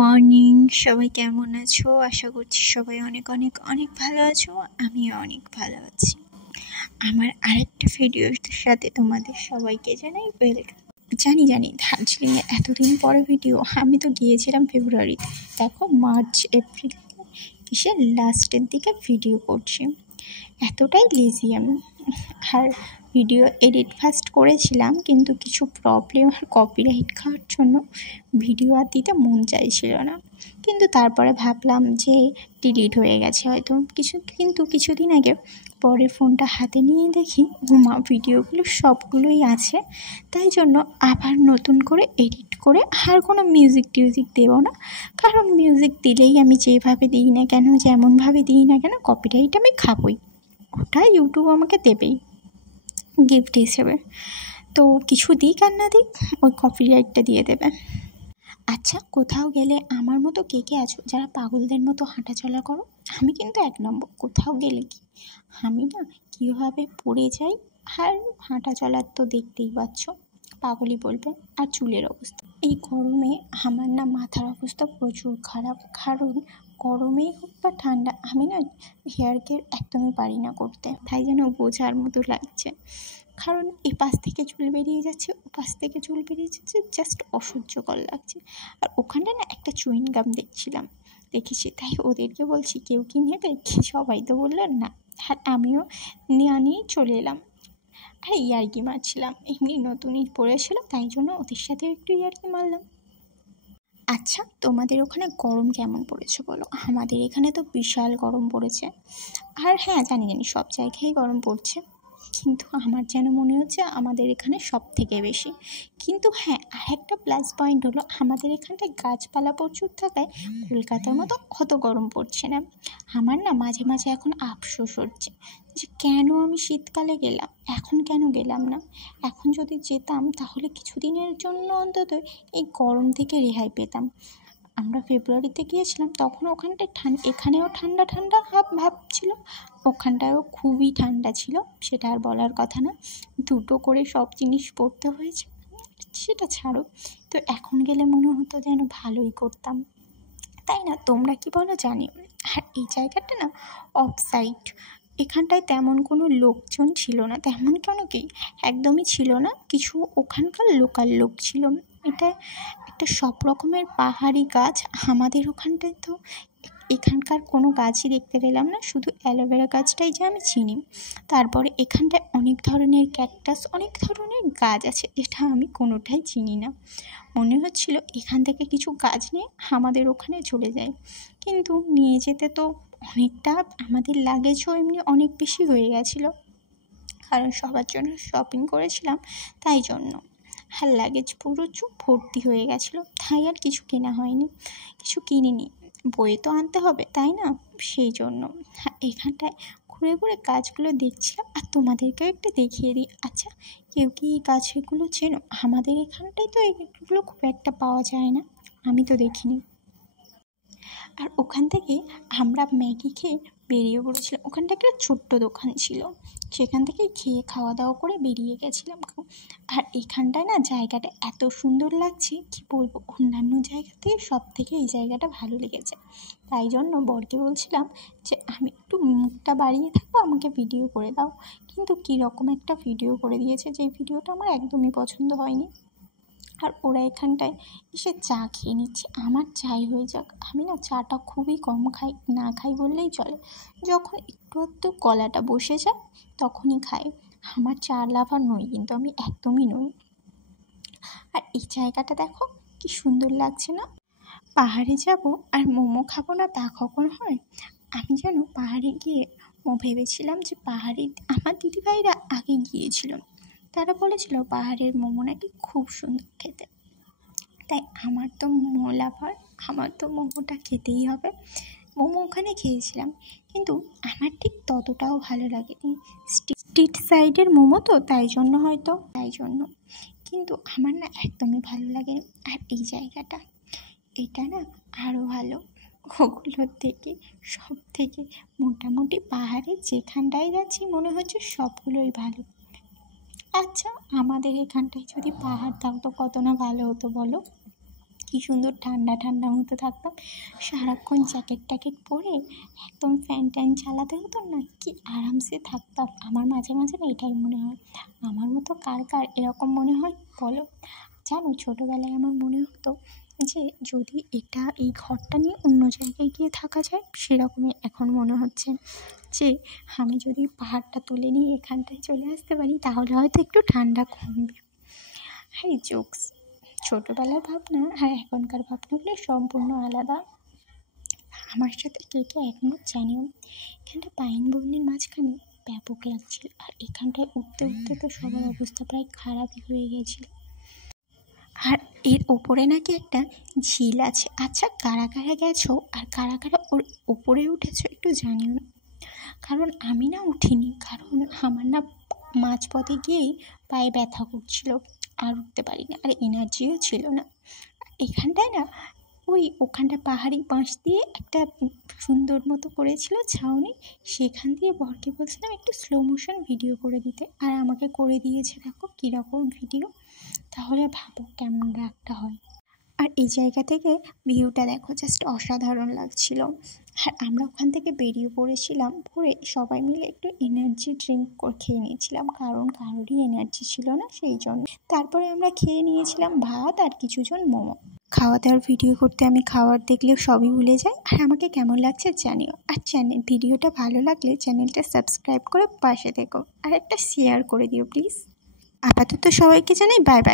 Morning, সবাই কেমন আছো? আশা করছি সবাই অনেক অনেক অনেক ভালো আছো। আমিও অনেক ভালো আছি। আমার আরেকটা ভিডিওর সাথে তোমাদের সবাইকে জানাই ওয়েলকাম। জানি দার্জিলিংয়ে এতদিন পরে ভিডিও। আমি তো গিয়েছিলাম ফেব্রুয়ারিতে, দেখো মার্চ এপ্রিল এসে লাস্টের দিকে ভিডিও করছি। এতটাই লেজি আমি। আর ভিডিও এডিট ফার্স্ট করেছিলাম, কিন্তু কিছু প্রবলেম আর কপিরাইট খাওয়ার জন্য ভিডিও আর দিতে মন চাইছিল না। কিন্তু তারপরে ভাবলাম যে ডিলিট হয়ে গেছে হয়তো কিন্তু কিছুদিন আগে পরের ফোনটা হাতে নিয়ে দেখি ভিডিওগুলো সবগুলোই আছে। তাই জন্য আবার নতুন করে এডিট করে আর কোনো মিউজিক দেবো না, কারণ মিউজিক দিলেই আমি যেভাবে দিই না কেন, যেমনভাবে দিই না কেন, কপিরাইট আমি খাবই। ওটা ইউটিউব আমাকে দেবেই গিফট হিসেবে। তো কিছু দিক আর না দিক, ওই কপিরাইটটা দিয়ে দেবে। আচ্ছা, কোথাও গেলে আমার মতো কে কে আছো যারা পাগলদের মতো হাঁটাচলা করো? আমি কিন্তু এক নম্বর। কোথাও গেলে কি আমি না কীভাবে পড়ে যাই, আর হাঁটা চলার তো দেখতেই পাচ্ছ, পাগলই বলবে। আর চুলের অবস্থা এই গরমে আমার না মাথার অবস্থা প্রচুর খারাপ, কারণ গরমেই হোক বা ঠান্ডা, আমি না হেয়ার কেয়ার একদমই পারি না করতে। তাই যেন বোঝার মতো লাগছে, কারণ এ পাশ থেকে চুল বেরিয়ে যাচ্ছে, ও পাশ থেকে চুল বেরিয়ে যাচ্ছে, জাস্ট অসহ্যকর লাগছে। আর ওখানটা না একটা চুইংগাম দেখেছি, তাই ওদেরকে বলছি কেউ কি নেবে কি? সবাই তো বললো না, আর আমিও নিয়েই চলে এলাম। আর ইয়ার্কি মারছিলাম, এমনি নতুনই পড়েছিল তাই জন্য ওদের সাথেও একটু ইয়ার্কি মারলাম। আচ্ছা, তোমাদের ওখানে গরম কেমন পড়েছে বলো? আমাদের এখানে তো বিশাল গরম পড়েছে। আর হ্যাঁ, জানি সব জায়গায় গরম পড়ছে, কিন্তু আমার যেন মনে হচ্ছে আমাদের এখানে সব থেকে বেশি। কিন্তু হ্যাঁ, আর একটা প্লাস পয়েন্ট হলো আমাদের এখানটায় গাছপালা প্রচুর থাকায় কলকাতার মতো অত গরম পড়ছে না। আমার না মাঝে মাঝে এখন আফসোস হচ্ছে যে কেন আমি শীতকালে গেলাম, এখন কেন গেলাম না। এখন যদি যেতাম তাহলে কিছুদিনের জন্য অন্তত এই গরম থেকে রেহাই পেতাম। আমরা ফেব্রুয়ারিতে গিয়েছিলাম, তখন ওখানটায় এখানেও ঠান্ডা ঠান্ডা ভাব ছিল, ওখানটায়ও খুবই ঠান্ডা ছিল, সেটা আর বলার কথা না। দুটো করে সব জিনিস পরতে হয়েছে, সেটা ছাড়ো। তো এখন গেলে মনে হতো যেন ভালোই করতাম, তাই না? তোমরা কি বলো জানি। আর এই জায়গাটা না অফ সাইড, এখানটায় তেমন কোনো লোকজন ছিল না, তেমন কোনো কি একদমই ছিল না। কিছু ওখানকার লোকাল লোক ছিল। এটা একটা সব রকমের পাহাড়ি গাছ। আমাদের ওখানটায় তো এখানকার কোনো গাছই দেখতে পেলাম না, শুধু অ্যালোভেরা গাছটাই যে আমি চিনি। তারপরে এখানটায় অনেক ধরনের ক্যাকটাস, অনেক ধরনের গাছ আছে, এটা আমি কোনোটাই চিনি না। মনে হচ্ছিল এখান থেকে কিছু গাছ নিয়ে আমাদের ওখানে চলে যায়, কিন্তু নিয়ে যেতে তো অনেকটা, আমাদের লাগেজও এমনি অনেক বেশি হয়ে গেছিলো, কারণ সবার জন্য শপিং করেছিলাম তাই জন্য। আর লাগেজ পুরো ভর্তি হয়ে গেছিলো, তাই আর কিছু কেনা হয়নি, কিছু কিনিনি। বয়ে তো আনতে হবে, তাই না? সেই জন্য এখানটায় ঘুরে ঘুরে গাছগুলো দেখছিলাম, আর তোমাদেরকেও একটা দেখিয়ে দিই। আচ্ছা, কেউ কি এই গাছগুলো চেনো? আমাদের এখানটায় তো এগুলো খুব একটা পাওয়া যায় না, আমি তো দেখিনি। আর ওখান থেকে আমরা ম্যাগি খেয়ে বেরিয়ে পড়েছিলাম। ওখানটা একটা ছোট্ট দোকান ছিল, সেখান থেকে খেয়ে খাওয়া দাওয়া করে বেরিয়ে গেছিলাম। আর এখানটায় না জায়গাটা এত সুন্দর লাগছে, কি বলবো, অন্যান্য জায়গা থেকে সব থেকে এই জায়গাটা ভালো লেগেছে। তাই জন্য বরকে বলছিলাম যে আমি একটু মুখটা বাড়িয়ে থাকবো, আমাকে ভিডিও করে দাও। কিন্তু কীরকম একটা ভিডিও করে দিয়েছে, যেই ভিডিওটা আমার একদমই পছন্দ হয়নি। আর ওরা এখানটায় এসে চা খেয়ে নিচ্ছে। আমার চাই হয়ে যাক, আমি না চাটা খুবই কম খাই, না খাই বললেই চলে। যখন একটু গলাটা বসে যায় তখনই খাই। আমার চা লাভার নই, কিন্তু আমি একদমই নই। আর এই জায়গাটা দেখো কি সুন্দর লাগছে না? পাহাড়ে যাব আর মোমো খাবো না তা কখন হয়? আমি যেন পাহাড়ে গিয়ে ভেবেছিলাম যে পাহাড়ে আমার দিদিভাইরা আগে গিয়েছিল, তারা বলেছিল পাহাড়ের মোমো নাকি খুব সুন্দর খেতে। তাই আমার তো মোমো লাভার, আমার তো মোমোটা খেতেই হবে। মোমো ওখানে খেয়েছিলাম, কিন্তু আমার ঠিক ততটাও ভালো লাগেনি। স্ট্রিট সাইডের মোমো তো, তাই জন্য কিন্তু আমার না একদমই ভালো লাগেনি। আর এই জায়গাটা, এটা না আরও ভালো ওগুলোর থেকে, সব থেকে মোটামুটি পাহাড়ে যেখানটায় যাচ্ছি মনে হচ্ছে সবগুলোই ভালো। আচ্ছা, আমাদের এখানটায় যদি পাহাড় থাকতো কত না ভালো হতো বলো। কি সুন্দর ঠান্ডা ঠান্ডা মতো থাকতাম, সারাক্ষণ জ্যাকেট ট্যাকেট পরে একদম ফ্যান ট্যান চালাতে হতো না, কি আরামসে থাকতাম। আমার মাঝে মাঝে না এটাই মনে হয়, আমার মতো কার কার এরকম মনে হয় বলো। জানো, ছোটোবেলায় আমার মনে হতো যে যদি এই ঘরটা নিয়ে অন্য জায়গায় গিয়ে থাকা যায়, সেরকমই এখন মনে হচ্ছে যে আমি যদি পাহাড়টা তুলে নিয়ে এখানটায় চলে আসতে পারি তাহলে হয়তো একটু ঠান্ডা কমবে। হ্যাঁ, জোকস। ছোটোবেলার ভাবনা আর এখনকার ভাবনাগুলো সম্পূর্ণ আলাদা। আমার সাথে কে কে একমত জানিও। এখানটা পাইন বনের মাঝখানে ব্যাপক লাগছিল, আর এখানটায় উঠতে উঠতে তো সবার অবস্থা প্রায় খারাপই হয়ে গেছিল। আর এর ওপরে নাকি একটা ঝিল আছে। আচ্ছা, কারা কারা গেছো আর কারা কারা ওর ওপরে উঠেছো একটু জানিও না, কারণ আমি না উঠিনি, কারণ আমার না মাঝপথে গিয়েই পায়ে ব্যথা করছিল, আর উঠতে পারিনি, আর এনার্জিও ছিল না। এখানটায় না ওখানটা পাহাড়ি বাঁশ দিয়ে একটা সুন্দর মতো করেছিল ছাউনি, সেখান দিয়ে বরকে বলছিলাম একটু স্লো মোশন ভিডিও করে দিতে, আর আমাকে করে দিয়েছে। দেখো কীরকম ভিডিও, তাহলে ভাবো কেমন রাগটা হয়। আর এই জায়গা থেকে ভিউটা দেখো, জাস্ট অসাধারণ লাগছিল। আর আমরা ওখান থেকে বেরিয়ে পড়েছিলাম, পরে সবাই মিলে একটু এনার্জি ড্রিঙ্ক খেয়ে নিয়েছিলাম, কারণ কারোরই এনার্জি ছিল না সেই জন্য। তারপরে আমরা খেয়ে নিয়েছিলাম ভাত আর কিছুজন মোমো। খাওয়া দাওয়ার ভিডিও করতে আমি খাবার দেখলেও সবই ভুলে যাই। আর আমাকে কেমন লাগছে জানিও, আর ভিডিওটা ভালো লাগলে চ্যানেলটা সাবস্ক্রাইব করে পাশে থেকো, আর একটা শেয়ার করে দিও প্লিজ। আপাতত সবাইকে জানাই বাই বাই।